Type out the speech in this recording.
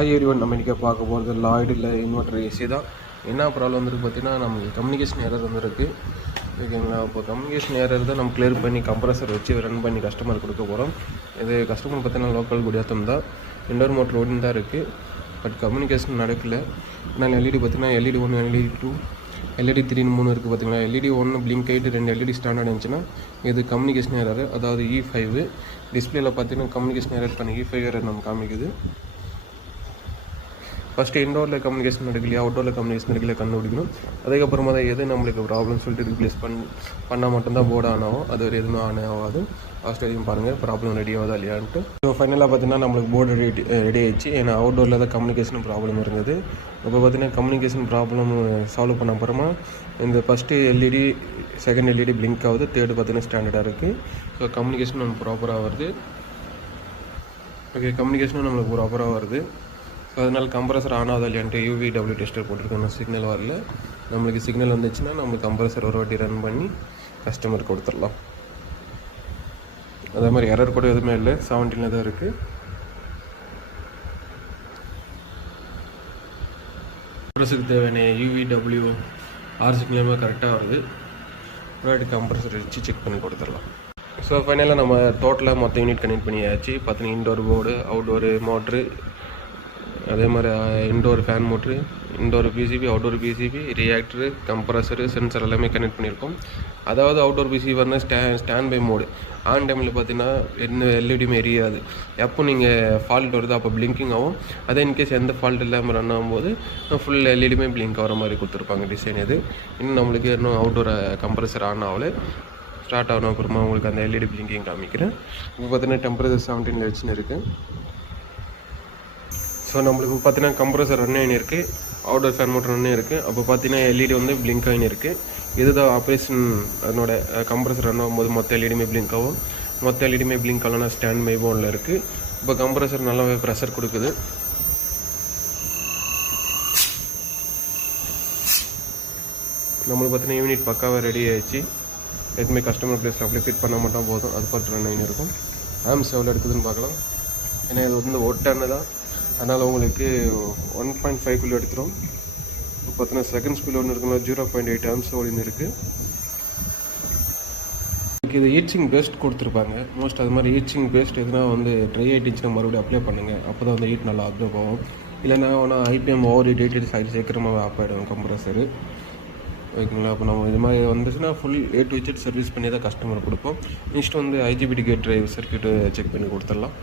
Everyone நம்ம இன்றைக்கி பார்க்க போகிறது லாய்டில் இன்வெர்டர் ஏசி தான். என்ன ப்ராப்ளம் வந்துருக்கு பார்த்தீங்கன்னா, நமக்கு கம்யூனிகேஷன் எரர் வந்துருக்கு. ஓகேங்களா? இப்போ கம்யூனிகேஷன் எரர் தான் நம்ம கிளியர் பண்ணி கம்ப்ரஸர் வச்சு ரன் பண்ணி கஸ்டமர் கொடுக்க போகிறோம். இது கஸ்டமர் பார்த்தீங்கன்னா லோக்கல் குடியாத்தம் தான். இண்டோர் மோட்டர் ஓடின்னு தான் இருக்குது. பட் கம்யூனிகேஷன் நடக்கல. அதனால் எல்இடி பார்த்தீங்கன்னா எல்இடி 1, எல்இடி 2, எல்இடி 3ன்னு 3 இருக்குது பார்த்தீங்களா. எல்இடி 1 பிளிங்க் ஆகிட்டு 2 எல்இடி ஸ்டாண்டர்ட் இருந்துச்சுன்னா இது கம்யூனிகேஷன் எரர், அதாவது E5. டிஸ்பிளேல பார்த்தீங்கன்னா கம்யூனிகேஷன் எரர் பண்ணி E5 எரர் நம்ம காமிக்குது. ஃபஸ்ட்டு இண்டோரில் கம்யூனிகேஷன் நடக்கலையா, அவுட்டோரில் கம்யூனிகேஷன் நடக்கலையா கண்டுபிடிக்கணும். அதுக்கப்புறமா தான் எது நம்மளுக்கு ப்ராப்ளம் சொல்லிட்டு ரிப்ளேஸ் பண்ணால் மட்டும்தான் போர்டு ஆன் ஆகும். அது ஒரு எதுவுமே ஆன் ஆகாது. ஃபஸ்ட் வரைக்கும் பாருங்கள் ப்ராப்ளம் ரெடி ஆகுதா இல்லையான்ட்டு. ஸோ ஃபைனலாக பார்த்தீங்கன்னா நம்மளுக்கு போர்டு ரெடி ஆகிடுச்சு. ஏன்னா அவுட்டோரில் தான் கம்யூனிகேஷன் ப்ராப்ளம் இருந்தது. இப்போ பார்த்தீங்கன்னா கம்யூனிகேஷன் ப்ராப்ளம் சால்வ் பண்ண அப்புறமா இந்த first LED, second LED blink ஆகுது, தேர்டு பார்த்தீங்கன்னா ஸ்டாண்டர்டாக இருக்குது. ஸோ கம்யூனிகேஷன் நம்மளுக்கு ப்ராப்பராக வருது. ஓகே, கம்யூனிகேஷனும் நம்மளுக்கு ப்ராப்பராக வருது. ஸோ அதனால் கம்ப்ரஸர் ஆன் ஆகுதா இல்லையான்ட்டு UVW டெஸ்டர் போட்டிருக்கோம். சிக்னல் வரல. நம்மளுக்கு சிக்னல் வந்துச்சுன்னா நம்மளுக்கு கம்ப்ரஸர் ஒரு வாட்டி ரன் பண்ணி கஸ்டமருக்கு கொடுத்துடலாம். அதே மாதிரி எரர் கூட எதுவுமே இல்லை, 17 தான் இருக்குது. கம்ப்ரஸருக்கு தேவையான UVW சிக்னலுமே கரெக்டாக வருது. ஒரு வாட்டி கம்ப்ரஸர் வச்சு செக் பண்ணி கொடுத்துடலாம். ஸோ ஃபைனலாக நம்ம டோட்டலாக மொத்த யூனிட் கனெக்ட் பண்ணியாச்சு. பார்த்தீங்கன்னா இன்டோர் போர்டு, அவுட்டோரு மோட்ரு, அதே மாதிரி indoor fan motor, indoor PCB, outdoor PCB, ரியாக்டரு, compressor, sensor எல்லாமே கனெக்ட் பண்ணியிருக்கோம். அதாவது அவுட்டோர் பிசிபி வந்து ஸ்டாண்ட் பை மோடு. ஆன் டைமில் பார்த்தீங்கன்னா எந்த எல்இடியுமே எரியாது. எப்போ நீங்கள் ஃபால்ட் வருதோ அப்போ பிளிங்கிங் ஆகும். அதே இன்கேஸ் எந்த ஃபால்ட் இல்லாமல் ரன் ஆகும்போது ஃபுல் எல்இடியுமே பிளிங்க் ஆகிற மாதிரி கொடுத்துருப்பாங்க டிசைன். இது இன்னும் நம்மளுக்கு இன்னும் அவுட்டோர் கம்ப்ரஸர் ஆன் ஆகலை. ஸ்டார்ட் ஆகணும் அப்புறமா உங்களுக்கு அந்த எல்இடி பிளிங்கிங் காமிக்கிறேன். இப்போ பார்த்தீங்கன்னா டெம்பரேச்சர் 17 வச்சுன்னு இருக்குது. ஸோ நம்மளுக்கு பார்த்தீங்கன்னா கம்ப்ரஸர் ரன் ஆகின்னு இருக்குது, அவுட்டோர் ஃபேன் மோட்டர் ரன் இருக்குது. அப்போ பார்த்தீங்கன்னா எல்இடி வந்து பிளிங்க் ஆகின்னு இருக்குது. இதுதான் ஆப்ரேஷன். அதனோட கம்ப்ரஸர் ரன் ஆகும்போது மொத்த எல்இடியுமே பிளிங்க் ஆகும். மொத்த எல்இடியுமே பிளிங்க் ஆகலன்னா ஸ்டாண்ட் பை மோடில் இருக்குது. இப்போ கம்ப்ரஸர் நல்லாவே ப்ரெஷர் கொடுக்குது. நம்மளுக்கு பார்த்தீங்கன்னா யூனிட் பக்காவாக ரெடி ஆகிடுச்சு. எதுவுமே கஸ்டமர் ப்ளேஸ் அப்படியே ஃபிட் பண்ண மட்டும் போதும். அது பார்த்து ரன் ஆகின்னு இருக்கும். ஆம்ஸ் எவ்வளோ எடுக்குதுன்னு பார்க்கலாம். ஏன்னா இது வந்து ஒட்டானு தான், அதனால் உங்களுக்கு 1.5 எடுத்துரும். இப்போ பார்த்தீங்கன்னா செகண்ட் ஸ்பீட் ஒன்று இருக்குன்னா 0.8 ஆம்ஸ் ஓடின்னு இருக்குது. இது ஹீட்சிங் பேஸ்ட் கொடுத்துருப்பாங்க மோஸ்ட். அது மாதிரி ஹீட்சிங் பேஸ்ட் எதுனா வந்து ட்ரை ஆகிட்டுச்சுன்னா மறுபடியும் அப்ளை பண்ணுங்கள். அப்போ தான் வந்து ஹீட் நல்லா அப்சர்வ் ஆகும். இல்லைனா ஆனால் IPM ஓவர் ஹீட் சைடு சீக்கிரமாக ஆஃப் ஆகிடும் கம்ப்ரஸரு. ஓகேங்களா? அப்போ நம்ம இது மாதிரி வந்துச்சுன்னா full A to Z service பண்ணி தான் கஸ்டமர் கொடுப்போம். நெக்ஸ்ட் வந்து IGBT gate drive circuit check பண்ணி கொடுத்துடலாம்.